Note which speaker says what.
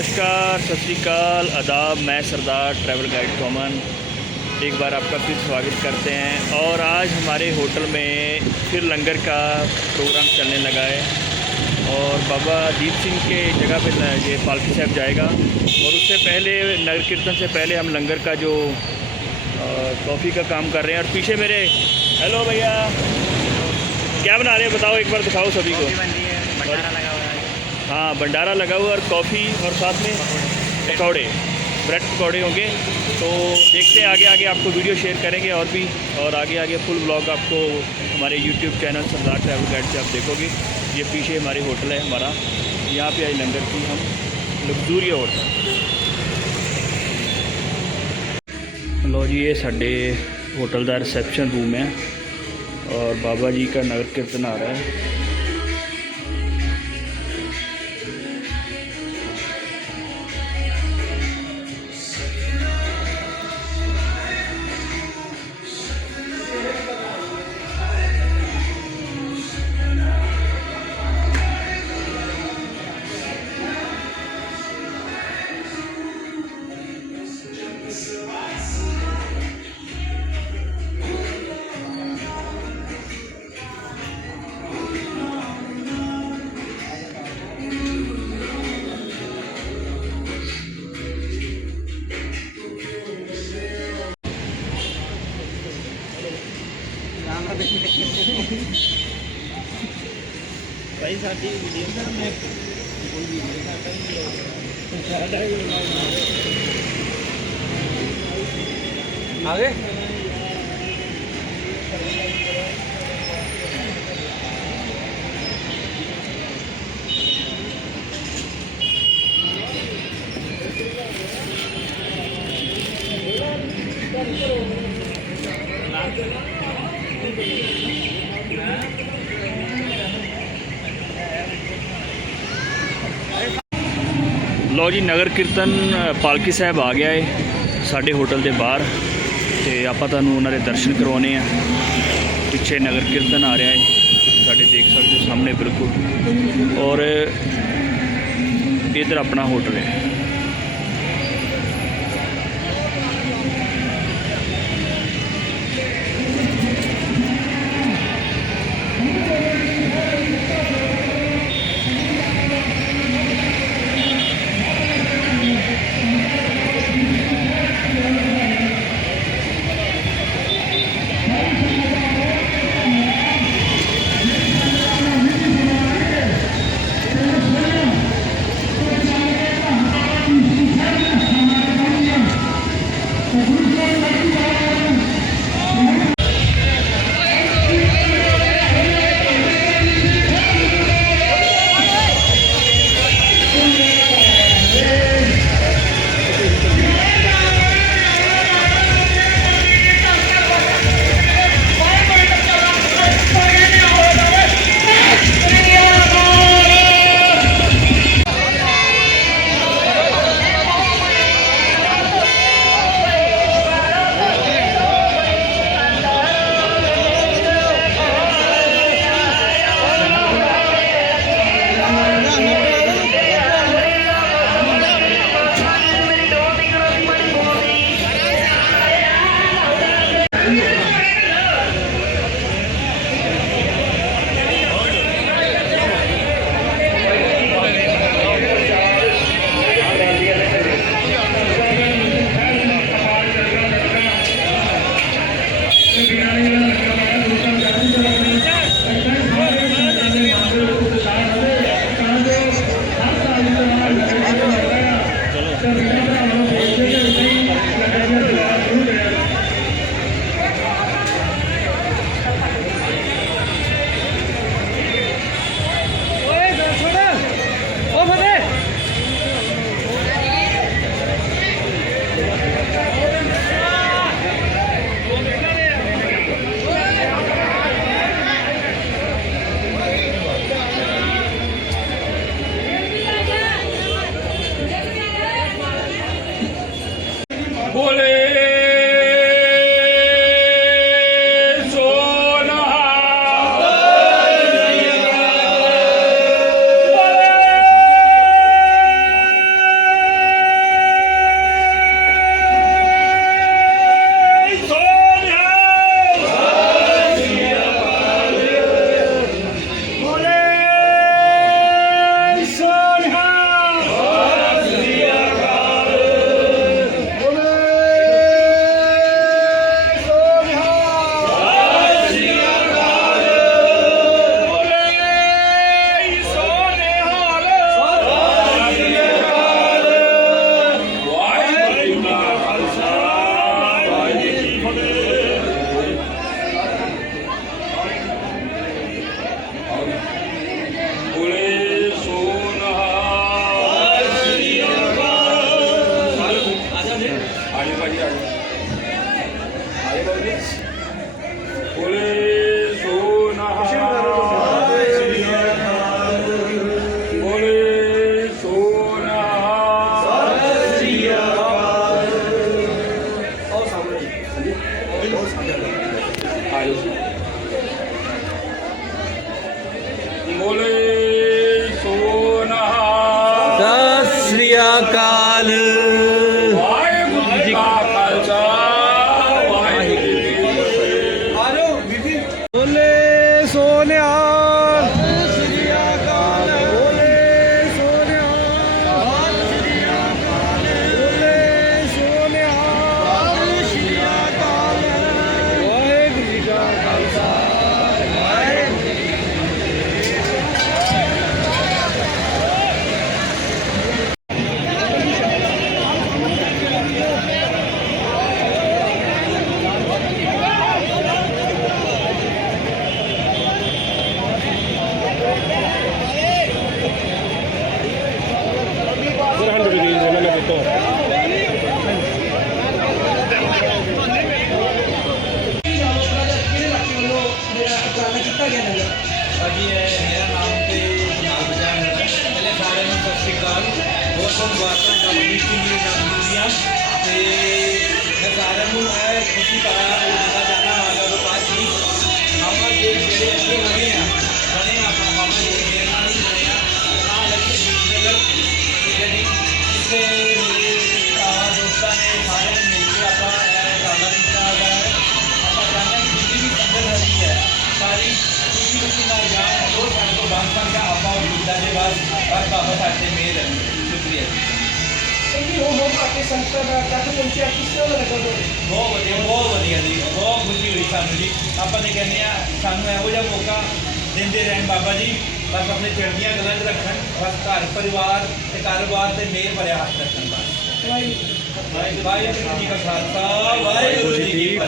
Speaker 1: नमस्कार सत श्रीकाल आदाब मैं सरदार ट्रैवल गाइड कॉमन एक बार आपका फिर स्वागत करते हैं। और आज हमारे होटल में फिर लंगर का प्रोग्राम चलने लगा है। और बाबा दीप सिंह के जगह पे ये पालकी साहब जाएगा। और उससे पहले नगर कीर्तन से पहले हम लंगर का जो कॉफ़ी का काम कर रहे हैं। और पीछे मेरे हेलो भैया। क्या बना रहे हैं? बताओ एक बार दिखाओ सभी को।
Speaker 2: है, भंडारा लगा हुआ
Speaker 1: और कॉफ़ी और साथ में पकौड़े, ब्रेड पकौड़े होंगे। तो देखते हैं, आगे आगे आपको वीडियो शेयर करेंगे और भी। और आगे आगे फुल ब्लॉग आपको हमारे YouTube channel Sardar travel guide से आप देखोगे। ये पीछे हमारी होटल है, हमारा। यहाँ पे आई लंगर की हम लग्जूरी होटल लो जी, ये साढ़े होटल का रिसेप्शन रूम है। और बाबा जी का नगर कीर्तन आ रहा है।
Speaker 2: ਭਾਈ ਸਾਡੀ ਵੀਡੀਓ ਦਾ ਮੈਂ ਕੋਈ ਵੀਡੀਓ ਦਾ ਕਈ ਲੋਕ ਸਾਡਾ ਹੀ ਬਣਾਉਣਾ ਆਗੇ Gracias.
Speaker 1: ਲਓ ਜੀ, ਨਗਰ ਕੀਰਤਨ ਪਾਲਕੀ ਸਾਹਿਬ ਆ ਗਿਆ ਏ, ਸਾਡੇ ਹੋਟਲ ਦੇ ਬਾਹਰ, ਤੇ ਆਪਾਂ ਤੁਹਾਨੂੰ ਉਹਨਾਂ ਦੇ ਦਰਸ਼ਨ ਕਰਵਾਉਣੇ ਆ ਪਿੱਛੇ ਨਗਰ ਕੀਰਤਨ ਆ ਰਿਹਾ ਏ, ਸਾਡੇ ਦੇਖ ਸਕਦੇ ਹੋ ਸਾਹਮਣੇ ਬਿਲਕੁਲ। ਔਰ, ਇਧਰ ਆਪਣਾ ਹੋਟਲ ਹੈ
Speaker 3: Thank you. 说了 pembuatan kabel ini yang mulia di negaramu eh Gusti Pak ਬਹੁਤ ਵਧੀਆ ਬਹੁਤ ਵਧੀਆ ਜੀ ਬਹੁਤ ਖੁਸ਼ੀ ਹੋਈ ਸਾਨੂੰ ਜੀ। ਆਪਾਂ ਨੇ ਕਹਿੰਦੇ ਆ ਸਾਨੂੰ ਇਹੋ ਜਿਹਾ ਮੌਕਾ ਦਿੰਦੇ ਰਹਿਣ ਬਾਬਾ ਜੀ। ਬਸ ਆਪਣੇ ਚੜ੍ਹਦੀਆਂ ਗੱਲਾਂ 'ਚ ਰੱਖਣ ਬਸ ਘਰ ਪਰਿਵਾਰ ਤੇ ਕਾਰੋਬਾਰ ਤੇ ਮਿਹਰ ਭਰਿਆ ਹੱਥ ਰੱਖਣ ਬਸ। ਵਾਹਿਗੁਰੂ ਜੀ ਕਾ ਖਾਲਸਾ ਵਾਹਿਗੁਰੂ ਜੀ